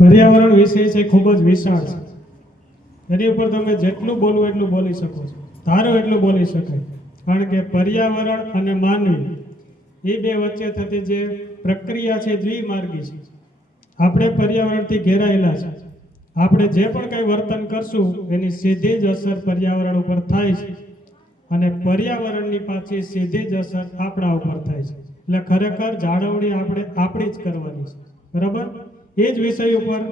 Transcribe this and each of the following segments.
પર્યાવરણ વિષય છે ખૂબ જ વિશાળ છે. એની ઉપર તમે જેટલું બોલવું એટલું બોલી શકો છો, ધારો એટલું બોલી શકાય. કારણ કે પર્યાવરણ અને માનવી એ બે વચ્ચે થતી જે પ્રક્રિયા છે દ્વિમાર્ગી છે. આપણે પર્યાવરણથી ઘેરાયેલા છે. આપણે જે પણ કંઈ વર્તન કરશું એની સીધી જ અસર પર્યાવરણ ઉપર થાય છે અને પર્યાવરણની પાછી સીધી જ અસર આપણા ઉપર થાય છે. એટલે ખરેખર જાળવણી આપણી જ કરવાની છે. બરાબર? એ જ વિષય ઉપર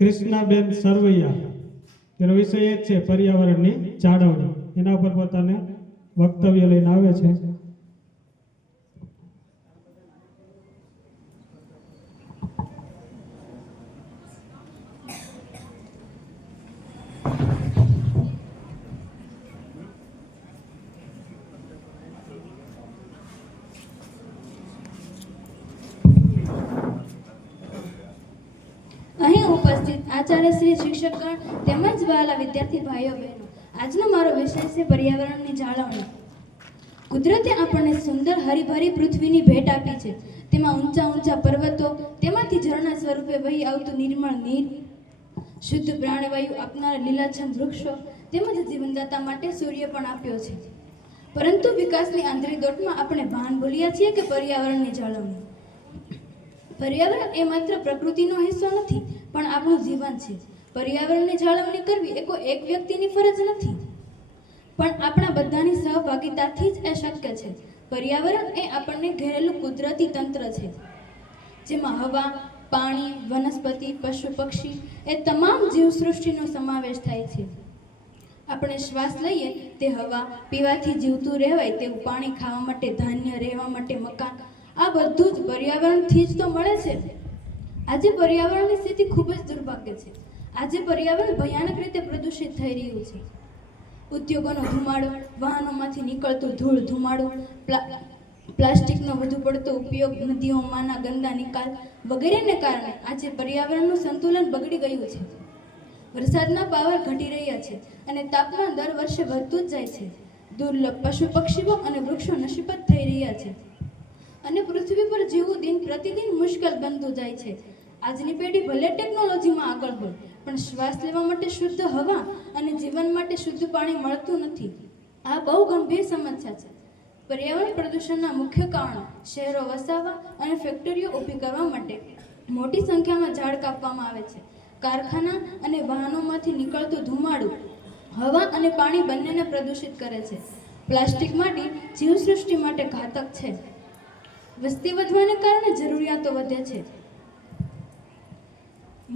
કૃષ્ણાબેન સરવૈયા, એનો વિષય એ જ છે પર્યાવરણની જાળવણી. એના ઉપર પોતાને વક્તવ્ય લઈને આવે છે. અહીં ઉપસ્થિત આચાર્ય શ્રી, શિક્ષકગણ તેમજ વહાલા વિદ્યાર્થી ભાઈઓ બહેનો, આજનો મારો વિષય છે પર્યાવરણની જાળવણી. કુદરતે આપણને સુંદર હરીભરી પૃથ્વીની ભેટ આપી છે. તેમાં ઊંચા ઊંચા પર્વતો, તેમાંથી ઝરણા સ્વરૂપે વહી આવતું નિર્મળ નીર, શુદ્ધ પ્રાણવાયુ આપનારા લીલાછમ વૃક્ષો, તેમજ જીવનદાતા માટે સૂર્ય પણ આપ્યો છે. પરંતુ વિકાસની આંતરિક દોટમાં આપણે ભાન ભૂલ્યા છીએ કે પર્યાવરણની જાળવણી. પર્યાવરણ એ માત્ર પ્રકૃતિનો હિસ્સો નથી, પણ આપણું જીવન છે. પર્યાવરણની જાળવણી કરવી એ કોઈ એક વ્યક્તિની ફરજ નથી, પણ આપણા બધાની સહભાગિતાથી જ એ શક્ય છે. પર્યાવરણ એ આપણને ઘેરેલું કુદરતી તંત્ર છે, જેમાં હવા, પાણી, વનસ્પતિ, પશુ પક્ષી એ તમામ જીવસૃષ્ટિનો સમાવેશ થાય છે. આપણે શ્વાસ લઈએ તે હવા, પીવાથી જીવતું રહેવાય તેવું પાણી, ખાવા માટે ધાન્ય, રહેવા માટે મકાન, આ બધું જ પર્યાવરણથી જ તો મળે છે. આજે પર્યાવરણની સ્થિતિ ખૂબ જ દુર્ભાગ્ય છે. આજે પર્યાવરણ ભયાનક રીતે પ્રદૂષિત થઈ રહ્યું છે. ઉદ્યોગોનો ધુમાડો, વાહનોમાંથી નીકળતો ધૂળ ધુમાડો, પ્લાસ્ટિકનો વધુ પડતો ઉપયોગ, નદીઓમાંના ગંદા નિકાલ વગેરેને કારણે આજે પર્યાવરણનું સંતુલન બગડી ગયું છે. વરસાદના પાવર ઘટી રહ્યા છે અને તાપમાન દર વર્ષે વધતું જ જાય છે. દુર્લભ પશુ પક્ષીઓ અને વૃક્ષો નશીબત થઈ રહ્યા છે અને પૃથ્વી પર જીવવું દિન પ્રતિદિન મુશ્કેલ બનતું જાય છે. આજની પેઢી ભલે ટેકનોલોજીમાં આગળ હોય, પણ શ્વાસ લેવા માટે શુદ્ધ હવા અને જીવન માટે શુદ્ધ પાણી મળતું નથી. આ બહુ ગંભીર સમસ્યા છે. પર્યાવરણ પ્રદૂષણના મુખ્ય કારણો: શહેરો વસાવવા અને ફેક્ટરીઓ ઊભી કરવા માટે મોટી સંખ્યામાં ઝાડ કાપવામાં આવે છે. કારખાના અને વાહનોમાંથી નીકળતું ધુમાડું હવા અને પાણી બંનેને પ્રદૂષિત કરે છે. પ્લાસ્ટિક માટે જીવસૃષ્ટિ માટે ઘાતક છે. વસ્તી વધવાને કારણે જરૂરિયાતો વધે છે.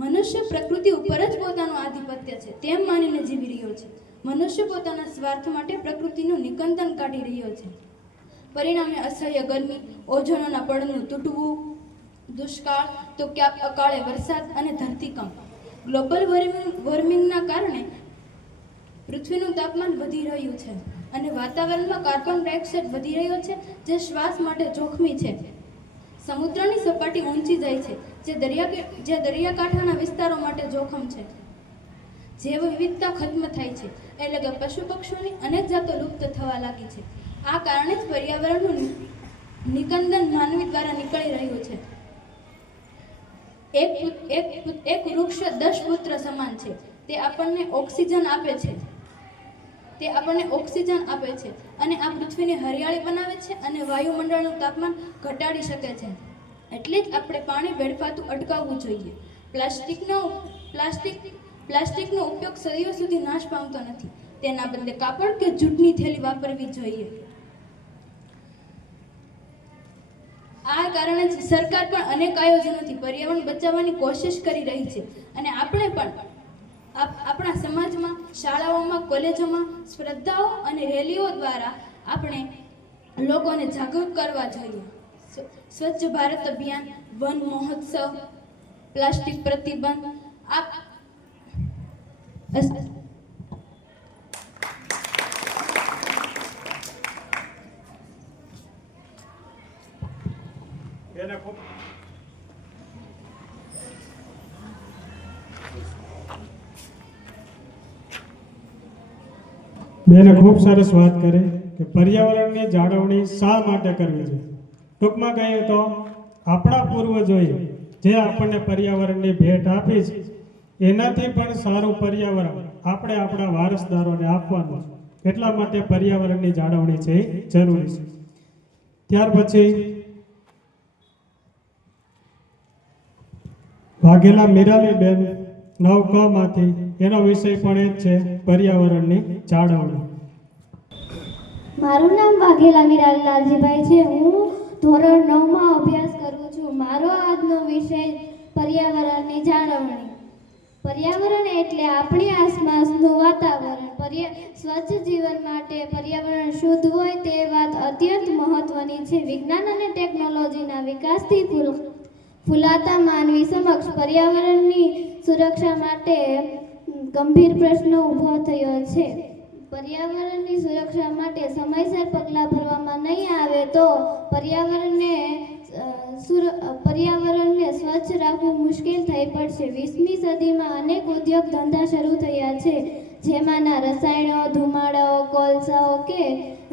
મનુષ્ય પ્રકૃતિ ઉપર જ પોતાનું આધિપત્ય છે તેમ માનીને જીવી રહ્યો છે. મનુષ્ય પોતાના સ્વાર્થ માટે પ્રકૃતિનું નિકંદન કાઢી રહ્યો છે. પરિણામે અસહ્ય ગરમી, ઓઝોનના પડનું તૂટવું, દુષ્કાળ, તો ક્યાંક અકાળે વરસાદ અને ધરતીકંપ. ગ્લોબલ વોર્મિંગના કારણે પૃથ્વીનું તાપમાન વધી રહ્યું છે અને વાતાવરણમાં કાર્બન ડાયોક્સાઇડ વધી રહ્યો છે, જે શ્વાસ માટે જોખમી છે. સમુદ્રની સપાટી ઊંચી જાય છે, જે દરિયાકાંઠાના વિસ્તારો માટે જોખમ છે. જૈવ વિવિધતા ખત્મ થાય છે, એટલે કે પશુ પક્ષીઓની અનેક જાતો લુપ્ત થવા લાગી છે. આ કારણે જ પર્યાવરણનું નિકંદન માનવી દ્વારા નીકળી રહ્યું છે. એક વૃક્ષ 10 પુત્ર સમાન છે. તે આપણને ઓક્સિજન આપે છે અને આ પૃથ્વીને હરિયાળી બનાવે છે અને વાયુમંડળનું તાપમાન ઘટાડી શકે છે. એટલે જ આપણે પાણી વેડફાતું અટકાવવું જોઈએ. પ્લાસ્ટિકનો ઉપયોગ સદીઓ સુધી નાશ પામતો નથી. તેના બદલે કાપડ કે જૂટની થેલી વાપરવી જોઈએ. આ કારણે સરકાર પણ અનેક આયોજનોથી પર્યાવરણ બચાવવાની કોશિશ કરી રહી છે અને આપણે પણ આપણા સમાજમાં, શાળાઓમાં, કોલેજોમાં સ્પર્ધાઓ અને રેલીઓ દ્વારા આપણે લોકોને જાગૃત કરવા જોઈએ. સ્વચ્છ ભારત અભિયાન, વન મહોત્સવ, પ્લાસ્ટિક પ્રતિબંધ, બેને ખૂબ સરસ વાત કરી કે પર્યાવરણની જાળવણી શા માટે કરવી જોઈએ. ટૂંકમાં કહીએ તો આપણા પૂર્વજોએ જે આપણને પર્યાવરણની ભેટ આપી છે એનાથી પણ સારું પર્યાવરણ આપણે આપણા વારસદારોને આપવાનું છે. એટલા માટે પર્યાવરણની જાળવણી છે એ જરૂરી છે. ત્યાર પછી વાઘેલા મીરાલીબેન 9ક માંથી એનો વિષય પણ એ જ છે પર્યાવરણની જાળવણી. મારું નામ વાઘેલા મીરાલી લાલજીભાઈ છે. હું ધોરણ 9માં અભ્યાસ કરું છું. મારો આજનો વિષય પર્યાવરણની જાળવણી. પર્યાવરણ એટલે આપણી આસપાસનું વાતાવરણ. સ્વચ્છ જીવન માટે પર્યાવરણ શુદ્ધ હોય તે વાત અત્યંત મહત્વની છે. વિજ્ઞાન અને ટેકનોલોજીના વિકાસથી ફૂલાતા માનવી સમક્ષ પર્યાવરણની સુરક્ષા માટે ગંભીર પ્રશ્નો ઊભો થયો છે. પર્યાવરણની સુરક્ષા માટે સમયસર પગલાં ભરવામાં નહીં આવે તો પર્યાવરણને સ્વચ્છ રાખવું મુશ્કેલ થઈ પડશે. 20મી સદીમાં અનેક ઉદ્યોગ ધંધા શરૂ થયા છે, જેમાંના રસાયણો, ધુમાડાઓ, કોલસાઓ કે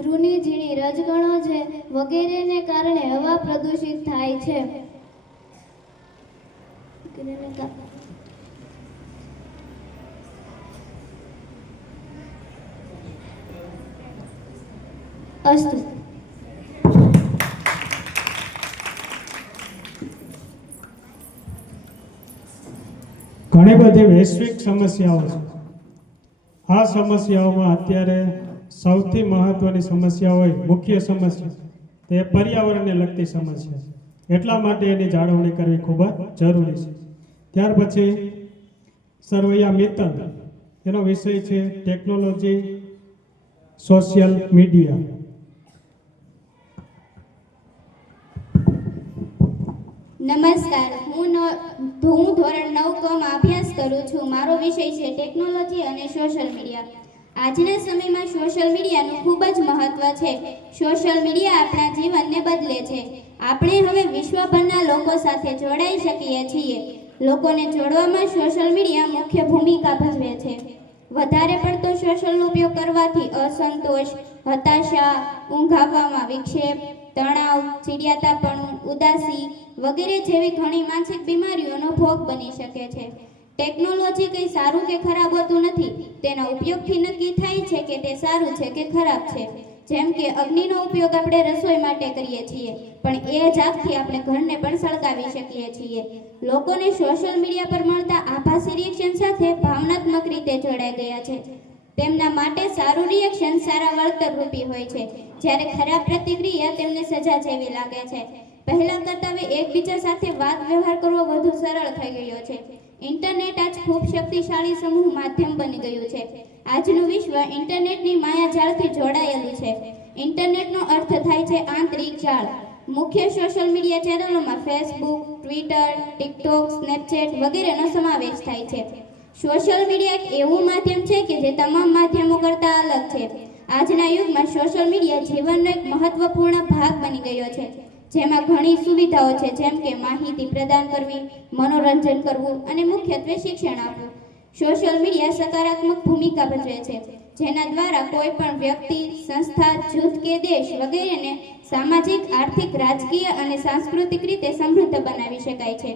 રૂની ઝીણી રજકણો છે વગેરેને કારણે હવા પ્રદૂષિત થાય છે. અસ્તુ. ઘણી બધી વૈશ્વિક સમસ્યાઓ છે. આ સમસ્યાઓમાં અત્યારે સૌથી મહત્વની સમસ્યા હોય, મુખ્ય સમસ્યા તે પર્યાવરણને લગતી સમસ્યા. એટલા માટે એની જાળવણી કરવી ખૂબ જ જરૂરી છે. ત્યાર પછી સરવૈયા મિત્તલ, એનો વિષય છે ટેકનોલોજી, સોશિયલ મીડિયા. નમસ્કાર, હું ધોરણ 9 માં અભ્યાસ કરું છું. મારો વિષય છે ટેકનોલોજી અને સોશિયલ મીડિયા. આજના સમયમાં સોશિયલ મીડિયાનું ખૂબ જ મહત્વ છે. સોશિયલ મીડિયા આપણા જીવનને બદલે છે. આપણે હવે વિશ્વભરના લોકો સાથે જોડાઈ શકીએ છીએ. લોકોને જોડવામાં સોશિયલ મીડિયા મુખ્ય ભૂમિકા ભજવે છે. વધારે પડતો સોશિયલનો ઉપયોગ કરવાથી અસંતોષ, હતાશા, ઊંઘ આવવામાં વિક્ષેપ, તણાવ, ચીડિયાતાપણું, ઉદાસી વગેરે જેવી ઘણી માનસિક બીમારીઓનો ભોગ બની શકે છે. ટેકનોલોજી કંઈ સારું કે ખરાબ હોતું નથી. તેના ઉપયોગથી નક્કી થાય છે કે તે સારું છે કે ખરાબ છે. જેમ કે અગ્નિનો ઉપયોગ આપણે રસોઈ માટે કરીએ છીએ, પણ એ જ આગથી આપણે ઘરને પણ સળગાવી શકીએ છીએ. લોકોને સોશિયલ મીડિયા પર મળતા આભાસી રિએક્શન સાથે ભાવનાત્મક રીતે જોડાઈ ગયા છે. તેમના માટે સારું રિએક્શન સારા વળતરરૂપી હોય છે, જ્યારે ખરાબ પ્રતિક્રિયા તેમને સજા જેવી લાગે છે. પહેલા કરતાં હવે એકબીજા સાથે વાત વ્યવહાર કરવો વધુ સરળ થઈ ગયો છે. ઇન્ટરનેટ આજ ખૂબ શક્તિશાળી સમૂહ માધ્યમ બની ગયું છે. આજનું વિશ્વ ઇન્ટરનેટની માયાજાળથી જોડાયેલું છે. ઇન્ટરનેટનો અર્થ થાય છે આંતરિક જાળ. મુખ્ય સોશિયલ મીડિયા ચેનલોમાં ફેસબુક, ટ્વિટર, ટિકટોક, સ્નેપચેટ વગેરેનો સમાવેશ થાય છે. સોશિયલ મીડિયા એક એવું માધ્યમ છે કે જે તમામ માધ્યમો કરતાં અલગ છે. આજના યુગમાં સોશિયલ મીડિયા જીવનનો એક મહત્વપૂર્ણ ભાગ બની ગયો છે, જેમાં ઘણી સુવિધાઓ છે, જેમ કે માહિતી પ્રદાન કરવી, મનોરંજન કરવું અને મુખ્યત્વે શિક્ષણ આપવું. સોશિયલ મીડિયા સકારાત્મક ભૂમિકા ભજવે છે, જેના દ્વારા કોઈ પણ વ્યક્તિ, સંસ્થા, જૂથ કે દેશ વગેરેને સામાજિક, આર્થિક, રાજકીય અને સાંસ્કૃતિક રીતે સમૃદ્ધ બનાવી શકાય છે.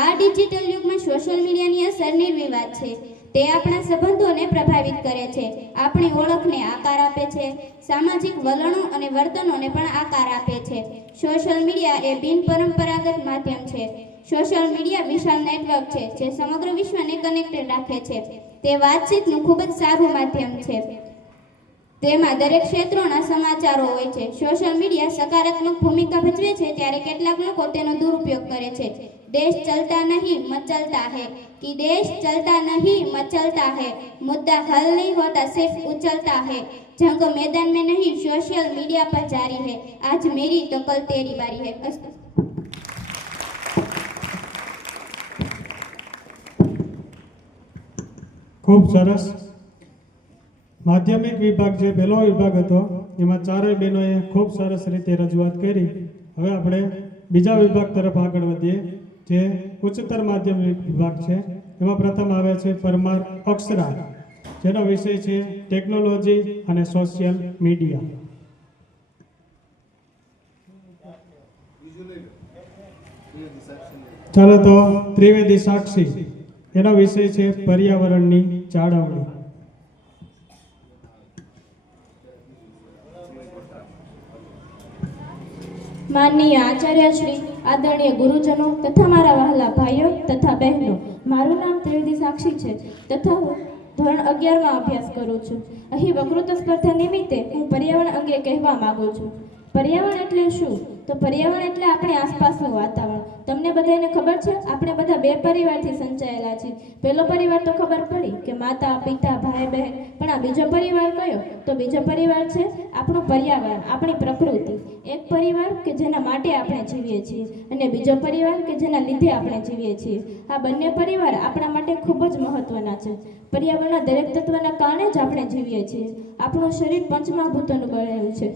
આ ડિજિટલ યુગમાં સોશિયલ મીડિયાની અસર નિર્વિવાદ છે. તે આપણા સંબંધોને પ્રભાવિત કરે છે, આપણી ઓળખને આકાર આપે છે, સામાજિક વલણો અને વર્તનોને પણ આકાર આપે છે. સોશિયલ મીડિયા એ બિનપરંપરાગત માધ્યમ છે. સોશિયલ મીડિયા વિશાળ નેટવર્ક છે, જે સમગ્ર વિશ્વને કનેક્ટેડ રાખે છે. તે વાતચીતનું ખૂબ જ સારું માધ્યમ છે. તેમાં દરેક ક્ષેત્રોના સમાચારો હોય છે. સોશિયલ મીડિયા સકારાત્મક ભૂમિકા ભજવે છે, ત્યારે કેટલાક લોકો તેનો દુરુપયોગ કરે છે. देश चलता नहीं मचलता है कि देश चलता नहीं मचलता है, मुद्दा हल नहीं होता सिर्फ उछलता है, जंग मैदान में नहीं सोशल मीडिया पर जारी है, आज मेरी तो कल तेरी बारी है. अस्तु. ખૂબ સરસ. માધ્યમિક વિભાગ જે પહેલો વિભાગ હતો એમાં ચારેય બહેનોએ ખૂબ સરસ રીતે રજૂઆત કરી. હવે આપણે બીજા વિભાગ તરફ આગળ વધીએ, જે ઉચ્ચતર માધ્યમિક વિભાગ છે. એમાં પ્રથમ આવે છે પરમાર અક્ષરા, જેનો વિષય છે ટેકનોલોજી અને સોશિયલ મીડિયા. ચાલો તો ત્રિવેદી સાક્ષી એનો વિષય છે પર્યાવરણની જાળવણી. માનનીય આચાર્યશ્રી, આદરણીય ગુરુજનો તથા મારા વહાલા ભાઈઓ તથા બહેનો, મારું નામ ત્રિવેદી સાક્ષી છે તથા હું ધોરણ 11માં અભ્યાસ કરું છું. અહીં વક્તૃત્વ સ્પર્ધા નિમિત્તે હું પર્યાવરણ અંગે કહેવા માંગુ છું. પર્યાવરણ એટલે શું? તો પર્યાવરણ એટલે આપણી આસપાસનું વાતાવરણ. તમને બધાને ખબર છે, આપણે બધા બે પરિવારથી સંચાયેલા છીએ. પહેલો પરિવાર તો ખબર પડી કે માતા પિતા ભાઈ બહેન, પણ આ બીજો પરિવાર કયો? તો બીજો પરિવાર છે આપણું પર્યાવરણ, આપણી પ્રકૃતિ. એક પરિવાર કે જેના માટે આપણે જીવીએ છીએ અને બીજો પરિવાર કે જેના લીધે આપણે જીવીએ છીએ. આ બંને પરિવાર આપણા માટે ખૂબ જ મહત્વના છે. પર્યાવરણના દરેક તત્વના કારણે જ આપણે જીવીએ છીએ. આપણું શરીર પંચમહાભૂતોનું બનેલું છે,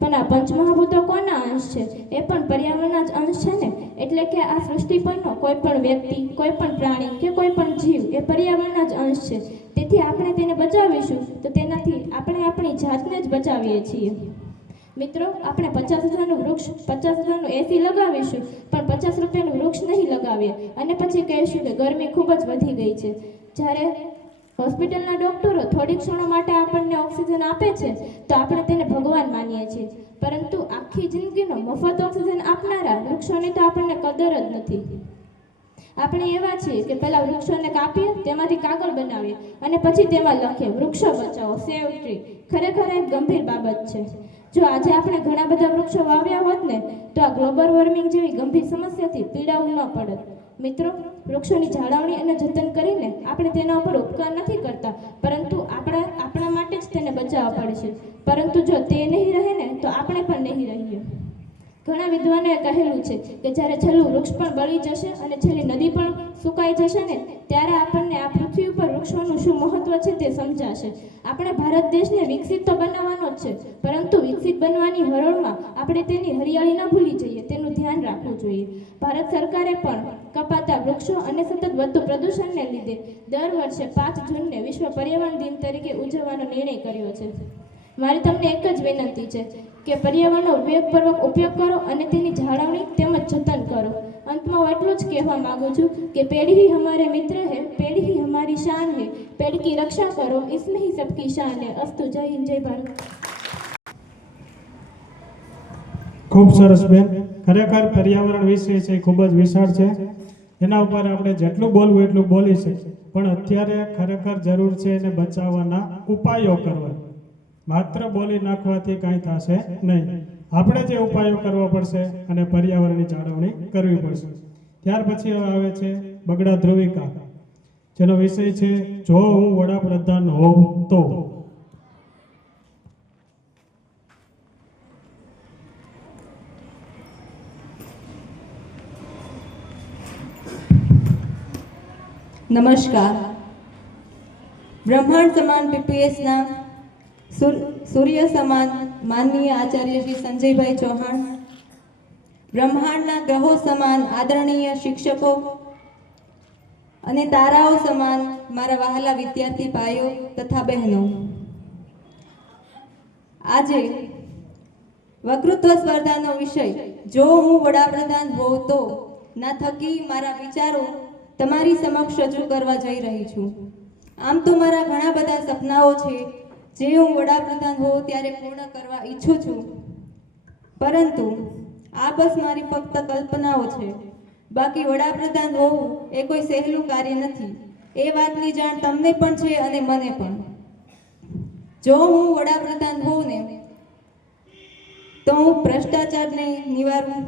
પણ આ પંચમહાભૂતો કોના અંશ છે? એ પણ પર્યાવરણના જ અંશ છે ને. એટલે કે આ સૃષ્ટિ પરનો કોઈ પણ વ્યક્તિ, કોઈ પણ પ્રાણી કે કોઈ પણ જીવ એ પર્યાવરણના જ અંશ છે. તેથી આપણે તેને બચાવીશું તો તેનાથી આપણે આપણી જાતને જ બચાવીએ છીએ. મિત્રો, આપણે 50,000નું વૃક્ષ, 50,000નું એસી લગાવીશું, પણ 50 રૂપિયાનું વૃક્ષ નહીં લગાવીએ અને પછી કહીશું કે ગરમી ખૂબ જ વધી ગઈ છે. જ્યારે હોસ્પિટલના ડૉક્ટરો થોડીક ક્ષણો માટે આપણને ઓક્સિજન આપે છે તો આપણે તેને ભગવાન માનીએ છીએ, પરંતુ આખી જિંદગીનો મફત ઓક્સિજન આપનારા વૃક્ષોની તો આપણને કદર જ નથી. આપણે એવા છીએ કે પહેલાં વૃક્ષોને કાપીએ, તેમાંથી કાગળ બનાવીએ અને પછી તેમાં લખીએ વૃક્ષો બચાવો, સેવ ટ્રી. ખરેખર એક ગંભીર બાબત છે. જો આજે આપણે ઘણા બધા વૃક્ષો વાવ્યા હોત ને તો આ ગ્લોબલ વોર્મિંગ જેવી ગંભીર સમસ્યાથી પીડાવું ન પડત. મિત્રો, વૃક્ષોની જાળવણી અને જતન કરીને આપણે તેના ઉપર ઉપકાર નથી કરતા, પરંતુ આપણા માટે જ તેને બચાવવા પડે છે. પરંતુ જો તે નહીં રહે ને તો આપણે પણ નહીં રહીએ. ઘણા વિદ્વાનોએ કહેલું છે કે જ્યારે છેલ્લું વૃક્ષ પણ બળી જશે અને છેલ્લી નદી પણ સુકાઈ જશે ને ત્યારે આપણને આ પૃથ્વી ઉપર વૃક્ષોનું શું મહત્વ છે તે સમજાશે. આપણે ભારત દેશને વિકસિત તો બનાવવાનો જ છે, પરંતુ વિકસિત બનવાની હરોળમાં આપણે તેની હરિયાળી ન ભૂલી જઈએ, તેનું ધ્યાન રાખવું જોઈએ. ભારત સરકારે પણ કપાતા વૃક્ષો અને સતત વધતું પ્રદૂષણને લીધે દર વર્ષે 5 જૂનને વિશ્વ પર્યાવરણ દિન તરીકે ઉજવવાનો નિર્ણય કર્યો છે. મારી તમને એક જ વિનંતી છે કે પર્યાવરણનો વિવેકપૂર્વક ઉપયોગ કરો અને તેની જાળવણી તેમજ જતન કરો. અંતમાં હું એટલું જ કહેવા માગું છું કે પેड़ ही हमारे मित्र है, पेड़ ही हमारी शान है, पेड़ की रक्षा करो, इसमें ही सबकी शान है. अस्तु. जय हिंद, जय भारत. ખૂબ સરસ બેન. ખરેખર પર્યાવરણ વિષય છે ખૂબ જ વિશાળ છે. એના ઉપર આપણે જેટલું બોલવું એટલું બોલી શકીએ, પણ અત્યારે ખરેખર જરૂર છે એને બચાવવાના ઉપાયો કરવા. માત્ર બોલી નાખવાથી કાંઈ થશે નહીં. આપણે જે ઉપાયો કરવા પડશે અને પર્યાવરણની જાળવણી કરવી પડશે. ત્યાર પછી હવે આવે છે બગડા ધ્રુવિકા, જેનો વિષય છે જો હું વડાપ્રધાન હોઉં તો. નમસ્કાર. બ્રહ્માંડ સમાન પીપીએસના સૂર્ય સમાન માનનીય આચાર્ય શ્રી સંજયભાઈ ચૌહાણ, બ્રહ્માંડના ગ્રહો સમાન આદરણીય શિક્ષકો અને તારાઓ સમાન મારા વહાલા વિદ્યાર્થી ભાઈઓ તથા બહેનો, આજે વક્તૃત્વ સ્પર્ધાનો વિષય જો હું વડાપ્રધાન હોઉં તો ના થકી મારા વિચારો તમારી સમક્ષ રજૂ કરવા જઈ રહી છું. આમ તો મારા ઘણા બધા સપનાઓ છે જે હું વડાપ્રધાન હોઉં ત્યારે પૂર્ણ કરવા ઈચ્છું છું, પરંતુ આ બસ મારી ફક્ત કલ્પનાઓ છે. બાકી વડાપ્રધાન હોવું એ કોઈ સહેલું કાર્ય નથી. એ વાતની જાણ તમને પણ છે અને મને પણ. જો હું વડાપ્રધાન હોઉં ને તો હું ભ્રષ્ટાચારને નિવારું,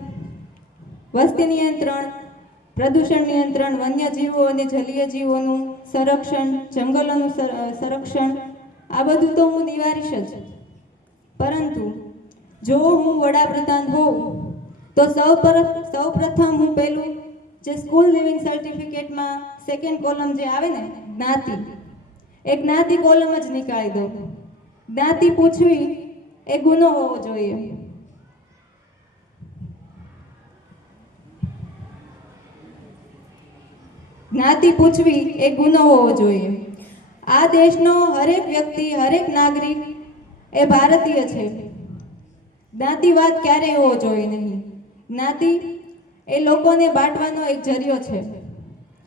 વસ્તી નિયંત્રણ, પ્રદૂષણ નિયંત્રણ, વન્યજીવો અને જલીય જીવોનું સંરક્ષણ, જંગલોનું સંરક્ષણ, આ બધું તો હું નિવારીશ જ. પરંતુ જો હું વડાપ્રધાન હોઉં તો સૌપ્રથમ હું પહેલું જે સ્કૂલ લિવિંગ સર્ટિફિકેટમાં સેકન્ડ કોલમ જે આવે ને જ્ઞાતિ, એ જ્ઞાતિ કોલમ જ નીકાળી દઉં. જ્ઞાતિ પૂછવી એ ગુનો હોવો જોઈએ. જ્ઞાતિ પૂછવી એ ગુનો હોવો જોઈએ. આ દેશનો હરેક વ્યક્તિ, હરેક નાગરિક એ ભારતીય છે. જ્ઞાતિવાદ ક્યારેય હોવો જોઈએ નહીં. જ્ઞાતિ એ લોકોને બાંટવાનો એક જરિયો છે.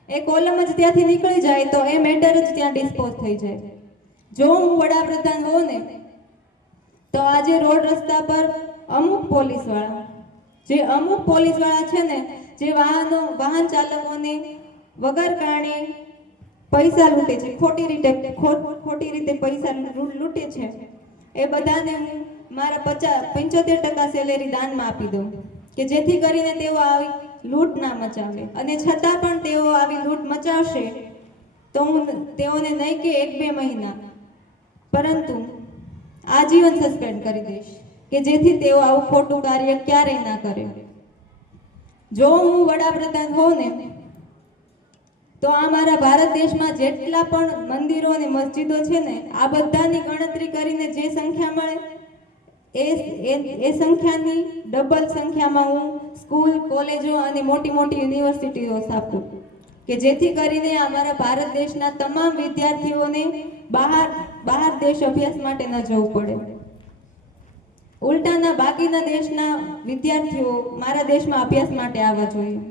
એ કોલમ જ ત્યાંથી નીકળી જાય તો એ મેટર જ ત્યાં ડિસ્પોઝ થઈ જાય. જો હું વડાપ્રધાન હોઉં ને તો આજે રોડ રસ્તા પર અમુક પોલીસવાળા છે ને, જે વાહન ચાલકોને વગર કારણે પૈસા લૂંટે છે, ખોટી રીતે પૈસા લૂંટે છે, એ બધાને હું મારા 75% સેલેરી દાનમાં આપી દઉં કે જેથી કરીને તેઓ આવી લૂંટ ના મચાવે. અને છતાં પણ તેઓ આવી લૂંટ મચાવશે તો હું તેઓને નહીં કે 1-2 મહિના, પરંતુ આજીવન સસ્પેન્ડ કરી દઈશ કે જેથી તેઓ આવું ખોટું કાર્ય ક્યારેય ના કરે. જો હું વડાપ્રધાન હોઉં ને તો આ મારા ભારત દેશમાં જેટલા પણ મંદિરો અને મસ્જિદો છે ને, આ બધાની ગણતરી કરીને જે સંખ્યા મળે એ સંખ્યાની ડબલ સંખ્યામાં હું સ્કૂલ, કોલેજો અને મોટી યુનિવર્સિટીઓ સ્થાપું કે જેથી કરીને અમારા ભારત દેશના તમામ વિદ્યાર્થીઓને બહાર દેશ અભ્યાસ માટે ન જવું પડે. ઉલટાના બાકીના દેશના વિદ્યાર્થીઓ મારા દેશમાં અભ્યાસ માટે આવવા જોઈએ.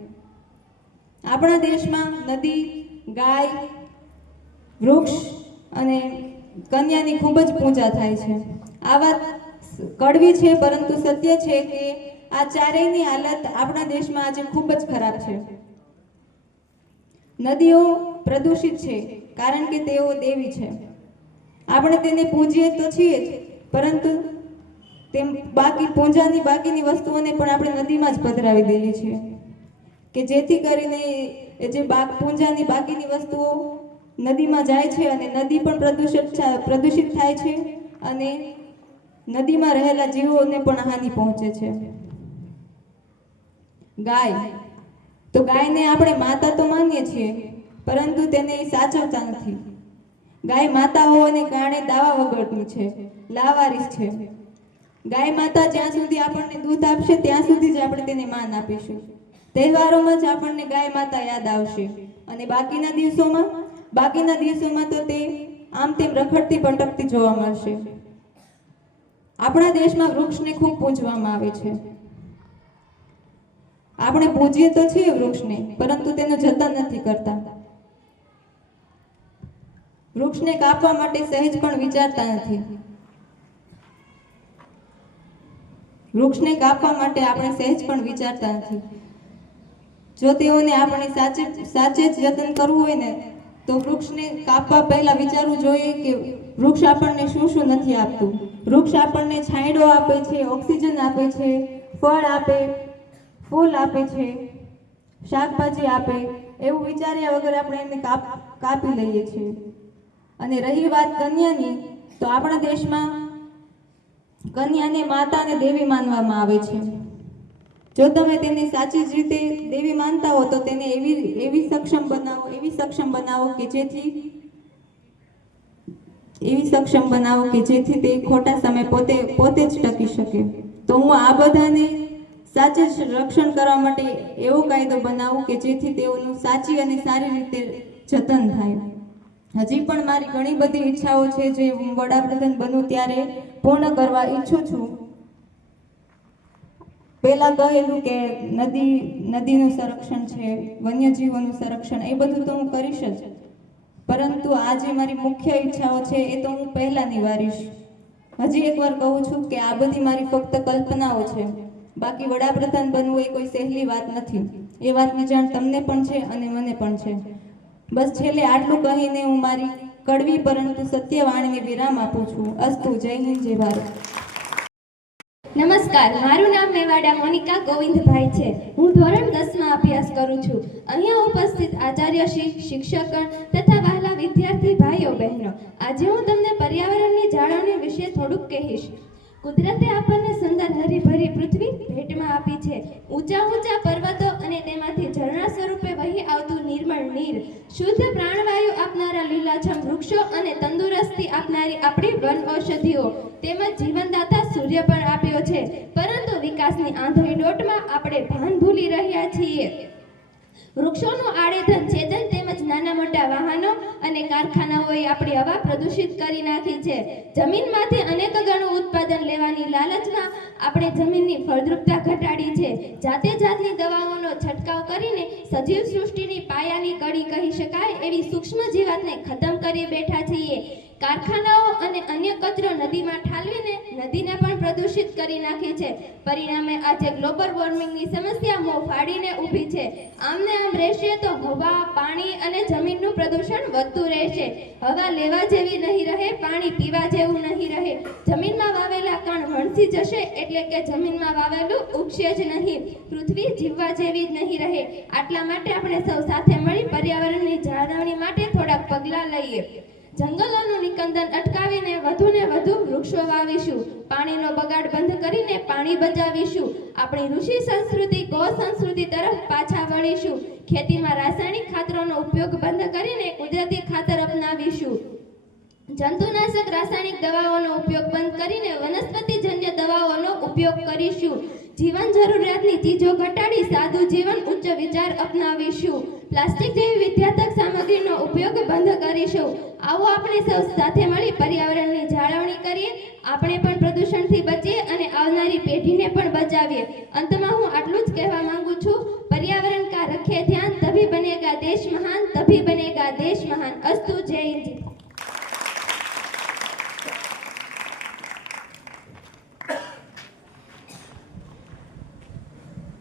આપણા દેશમાં નદી, ગાય, વૃક્ષ અને કન્યાની ખૂબ જ પૂજા થાય છે. આ વાત કડવી છે પરંતુ સત્ય છે કે આ ચારેયની હાલત આપણા દેશમાં આજે ખૂબ જ ખરાબ છે. નદીઓ પ્રદૂષિત છે કારણ કે તેઓ દેવી છે. આપણે તેને પૂજીએ તો છીએ જ, પરંતુ તેમ બાકીની વસ્તુઓને પણ આપણે નદીમાં જ પધરાવી દઈએ છીએ કે જેથી કરીને જે પૂજાની બાકીની વસ્તુઓ નદીમાં જાય છે અને નદી પણ પ્રદૂષિત થાય છે અને નદીમાં રહેલા જીવોને પણ હાનિ પહોંચે છે. ગાયને આપણે માતા તો માનીએ છીએ, પરંતુ તેને સાચવતા નથી. ગાય માતા હોવાને કારણે દાવા વગરની છે, લાવારીસ છે. ગાય માતા જ્યાં સુધી આપણને દૂધ આપશે ત્યાં સુધી જ આપણે તેને માન આપીશું. તહેવારોમાં જ આપણને ગાય માતા યાદ આવશે અને બાકીના દિવસોમાં તો તે આમ તેમ રખડતી ભટકતી જોવા મળશે. આપણા દેશમાં વૃક્ષને ખૂબ પૂજવામાં આવે છે. આપણે પૂજીએ તો છીએ વૃક્ષને, પરંતુ તેનું જતન નથી કરતા. વૃક્ષને કાપવા માટે સહેજ પણ વિચારતા નથી. જો તેઓને આપણે સાચે જ જતન કરવું હોય ને તો વૃક્ષને કાપવા પહેલા વિચારવું જોઈએ કે વૃક્ષ આપણને શું નથી આપતું. વૃક્ષ આપણને છાંયડો આપે છે, ઓક્સિજન આપે છે, ફળ આપે, ફૂલ આપે છે, શાકભાજી આપે. એવું વિચાર્યા વગર આપણે એને કાપી લઈએ છીએ. અને રહી વાત કન્યાની, તો આપણા દેશમાં કન્યાને માતા અને દેવી માનવામાં આવે છે. જો તમે તેને સાચી જ રીતે દેવી માનતા હો તો તેને એવી સક્ષમ બનાવો કે જેથી તે ખોટા સમય પોતે જ ટકી શકે. તો હું આ બધાને સાચે જ રક્ષણ કરવા માટે એવો કાયદો બનાવું કે જેથી તેઓનું સાચી અને સારી રીતે જતન થાય. હજી પણ મારી ઘણી બધી ઈચ્છાઓ છે જે હું વડાપ્રધાન બનું ત્યારે પૂર્ણ કરવા ઈચ્છું છું. પહેલા કહેલું કે નદીનું સંરક્ષણ છે, વન્યજીવોનું સંરક્ષણ, એ બધું તો હું કરીશ જ, પરંતુ આ જે મારી મુખ્ય ઈચ્છાઓ છે એ તો હું પહેલા નિવારીશ. હજી એકવાર કહું છું કે આ બધી મારી ફક્ત કલ્પનાઓ છે. બાકી વડાપ્રધાન બનવું એ કોઈ સહેલી વાત નથી. એ વાતની જાણ તમને પણ છે અને મને પણ છે. બસ છેલ્લે આટલું કહીને હું મારી કડવી પરંતુ સત્ય વાણીને વિરામ આપું છું. અસ્તુ. જય હિન્દ, જય ભારત. નમસ્કાર, મારું નામ મેવાડા મોનિકા ગોવિંદભાઈ છે. હું ધોરણ 10માં અભ્યાસ કરું છું. અહીંયા ઉપસ્થિત આચાર્યશ્રી, શિક્ષકગણ તથા વહાલા વિદ્યાર્થી ભાઈઓ બહેનો, આજે હું તમને પર્યાવરણની જાળવણી વિશે થોડુંક કહીશ. કુદરતે આપણને સુંદર હરીભરી પૃથ્વી ભેટમાં આપી છે. ઊંચા પર્વતો અને તેમાંથી ઝરણા સ્વરૂપે વહી આવતું નિર્મળ નીર, શુદ્ધ પ્રાણવાયુ આપનારા લીલાછમ વૃક્ષો અને તંદુરસ્તી આપનારી આપણી વન ઔષધિઓ, તેમજ જીવનદાતા સૂર્ય પણ આપ્યો છે. પરંતુ વિકાસની આંધળી દોટમાં આપણે ભાન ભૂલી રહ્યા છીએ. વૃક્ષોનું આડેધડ છેદન તેમજ નાના મોટા વાહનો અને કારખાનાઓએ આપણી હવા પ્રદૂષિત કરી નાખી છે. જમીનમાંથી અનેક ગણું ઉત્પાદન લેવાની લાલચમાં આપણે જમીનની ફળદ્રુપતા ઘટાડી છે. જાતે જાતની દવાઓનો છંટકાવ કરીને સજીવ સૃષ્ટિની પાયાની કડી કહી શકાય એવી સૂક્ષ્મ જીવાતને ખતમ કરી બેઠા છીએ. કારખાનાઓ અને અન્ય કચરો નદીમાં ઠાલવીને નદીને પણ પ્રદૂષિત કરી નાખી છે. પરિણામે આજે ગ્લોબલ વોર્મિંગની સમસ્યા મોં ફાડીને ઊભી છે. આમને આમ રહેશે તો હવા, પાણી અને જમીનનું પ્રદૂષણ વધતું રહેશે. હવા લેવા જેવી નહીં રહે, પાણી પીવા જેવું નહીં રહે. જમીનમાં વાવેલા કણ વણસી જશે એટલે કે જમીનમાં વાવેલું ઉગશે જ નહીં. પૃથ્વી જીવવા જેવી જ નહીં રહે. આટલા માટે આપણે સૌ સાથે મળી પર્યાવરણની જાળવણી માટે થોડાક પગલાં લઈએ. જંગલોનું નિકંદન અટકાવીને વધુને વધુ વૃક્ષો વાવીશું. પાણીનો બગાડ બંધ કરીને પાણી બચાવીશું. આપણી ઋષિ સંસ્કૃતિ ગો સંસ્કૃતિ તરફ પાછા વળીશું. ખેતીમાં રાસાયણિક ખાતરોનો ઉપયોગ બંધ કરીને કુદરતી ખાતર અપનાવીશું. જંતુનાશક રાસાયણિક દવાઓનો ઉપયોગ બંધ કરીને વનસ્પતિજન્ય દવાઓનો ઉપયોગ કરીશું. જીવન જરૂરિયાતની ચીજો ઘટાડી સાદું જીવન ઉચ્ચ વિચાર અપનાવીશું. પ્લાસ્ટિક જેવી વિદ્યાતક સામગ્રીનો ઉપયોગ બંધ કરીશું. આવો આપણે સૌ સાથે મળી પર્યાવરણની જાળવણી કરીએ. આપણે પણ પ્રદૂષણથી બચીએ અને આવનારી પેઢીને પણ બચાવીએ. અંતમાં હું